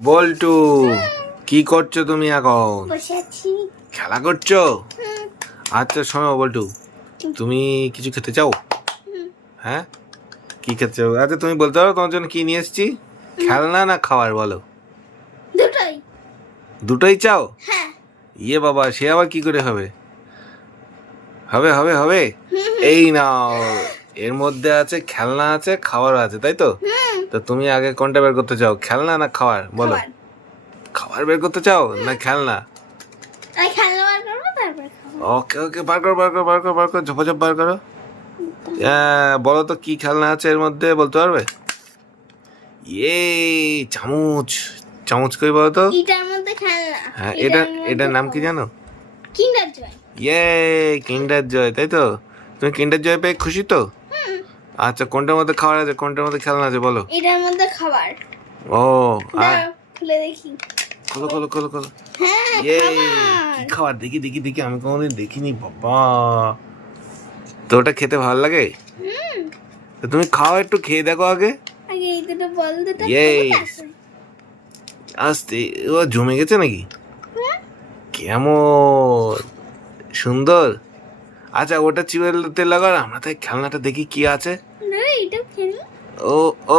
বল্টু, কি করছো তুমি এখন? বসে আছি। খেলা করছো? আচ্ছা শোনো বল্টু, তুমি কিছু খেতে চাও? হ্যাঁ, কি খেতে চাও? আচ্ছা তুমি বলতে পারো তোমার জন্য কি নিয়ে এসেছি? খেলনা না খাবার বলো? দুটোই। দুটোই চাও? হ্যাঁ। ইয়ে বাবা, সে আবার কি করে হবে? হবে হবে হবে। এই নাও, এর মধ্যে আছে খেলনা আছে খাবার আছে, তাই তো? তো তুমি আগে কোনটা বের করতে চাও, খেলনা না খাবার বলো? খাবার বের করতে চাও না খেলনা? আমি খেলনা বার করবো তারপর খাবো। ওকে ওকে, বার করো বার করো বার করো বার করো, ঝপাঝপ বার করো। বলো তো কি খেলনা আছে এর মধ্যে, বলতে পারবে? ইয়ে, চামচ। চামচ কই বলো তো? এটার মধ্যে খেলনা। হ্যাঁ, এটার নাম কি জানো? কিন্ডার জয়। ইয়ে, কিন্ডার জয়, তাই তো? তুমি কিন্ডার জয় পেয়ে খুশি তো? আচ্ছা, কোনটার মধ্যে খাবার আছে কোনটার মধ্যে খেলনা আছে বলো? এটার মধ্যে খাবার। ও, আর দাঁড়াও, খুলে দেখি। খোলো খোলো খোলো খোলো। হ্যাঁ, ইয়ে, খাবার। কি খাবার? দেখি দেখি দেখি, আমি কোনোদিন দেখিনি বাবা। তো ওটা খেতে ভালো লাগে? তো তুমি খাও, একটু খেয়ে দেখো আগে। আগে এই দুটো বল দুটো ইয়ে, খাবো তারপর। আস্তে, ও জমে গেছে নাকি? কেমন সুন্দর। আচ্ছা, ওটা চিবাতে লাগাও, আমরা তাই খেলনাটা দেখি কি আছে। না, এটা খেলি। ও ও,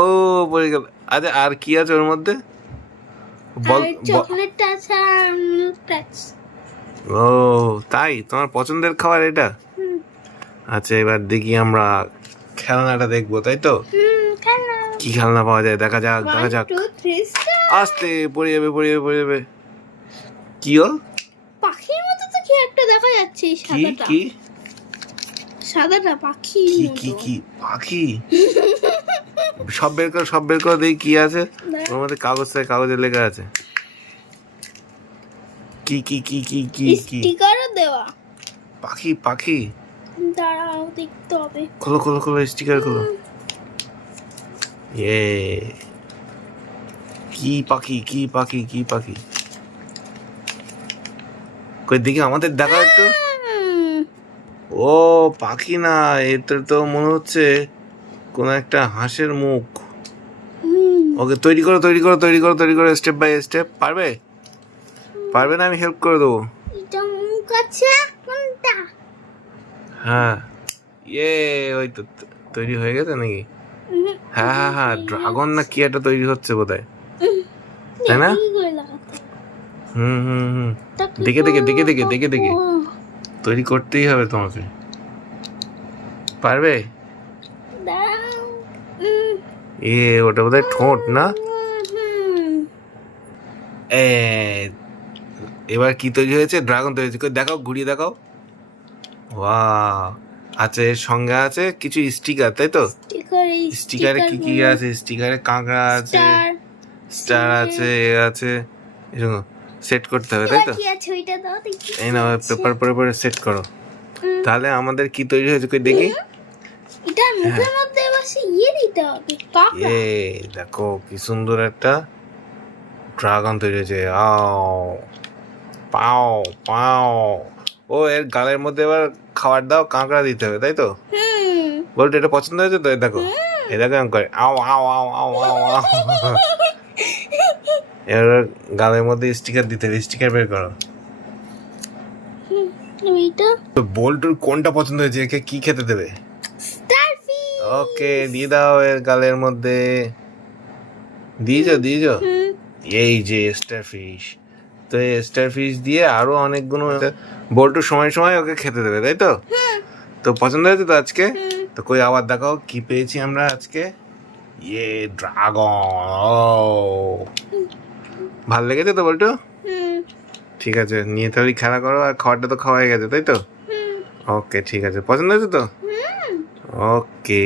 পড়ে গেল। আচ্ছা, আর কি আছে ওর মধ্যে বল? আর চকলেট আছে আর মিল্ক আছে। ও তাই, তোমার পছন্দের খাবার এটা? আচ্ছা, এবার দেখি আমরা খেলনাটা দেখবো, তাই তো? খেলনা। কি খেলনা পাওয়া যায় দেখা যাক দেখা 1 যাক। 2 3 স্টার। আস্তে, পড়ে যাবে পড়ে যাবে পড়ে যাবে। কি ও? পাখির মতো তো কি একটা দেখা যাচ্ছে এই কি সাদাটা। কি সাদাটা পাখি কি কি কি পাখি? সব বের করো সব বের করো, দেখি কি আছে ওর মধ্যে। কাগজে লেখা আছে কি কি কি কি কি কি? স্টিকারও দেওয়া। পাখি পাখি। দাঁড়াও, দেখতে হবে। খোলো খোলো খোলো, স্টিকার খোলো। ইয়ে, কি পাখি কি পাখি কি পাখি? কই দেখি, আমাদের দেখা একটু। ও পাখি না, এটা তো মনে হচ্ছে কোন একটা হাঁসের মুখ। ওকে, তৈরি করো তৈরি করো তৈরি করো তৈরি করো, স্টেপ বাই স্টেপ। পারবে? পারবে না, আমি হেল্প করে দেবো। এটা মুখ আছে কোনটা? হ্যাঁ, ইয়ে, ওই তো তৈরি হয়ে গেছে নাকি? হ্যাঁ হ্যাঁ হ্যাঁ, ড্রাগন না কি একটা তৈরি হচ্ছে বোধহয়, তাই না? হুম হুম হুম, দেখে দেখে দেখে দেখে দেখে দেখে তৈরি করতেই হবে তোমাকে। পারবে? এ, ওটা বোধহয় ঠোঁট না? এ, এবার কি তৈরি হয়েছে? ড্রাগন তৈরি হয়েছে। কই দেখাও, ঘুরিয়ে দেখাও। ওয়াও। আচ্ছা, এর সঙ্গে আছে কিছু স্টিকার, তাই তো? স্টিকারে কি কি আছে? স্টিকারে কাঁকড়া আছে, স্টার আছে, এ আছে, এরকম সেট করতে হবে, তাই তো? এই নাও, পেপার পরে পরে সেট করো। তাহলে আমাদের কি তৈরি হয়েছে কই দেখি। এটা মুখের মধ্যে বসে ইয়ে দিতে হবে। এ দেখো, কি সুন্দর একটা ড্রাগন তৈরি হয়েছে। আও পাও পাও। ও, এর গালের মধ্যে এবার খাবার দাও, কাঁকড়া দিতে হবে, তাই তো? বলতো এটা পছন্দ হয়েছে তো? দেখো, এই দেখো আমি করে আও আও আও আও আও আও। এবার গালের মধ্যে স্টিকার দিতে হবে, স্টিকার বের করো। তো বল্টুর কোনটা পছন্দ হয়েছে, একে কি খেতে দেবে? ওকে, দিয়ে দাও এর গালের মধ্যে। দিয়েছো? এই যে স্টারফিশ। তো এই স্টারফিশ দিয়ে আরো অনেকগুলো বল্টু সময় সময় ওকে খেতে দেবে, তাই তো? তো পছন্দ হয়েছে তো আজকে? তো কই আবার দেখাও কি পেয়েছি আমরা আজকে। ইয়ে, ড্রাগন। ও, ভাল লেগেছে তো বল্টু? ঠিক আছে, নিয়ে তাহলে খেলা করো, আর খাবারটা তো খাওয়া হয়ে গেছে, তাই তো? ওকে, ঠিক আছে, পছন্দ হয়েছে তো? ওকে।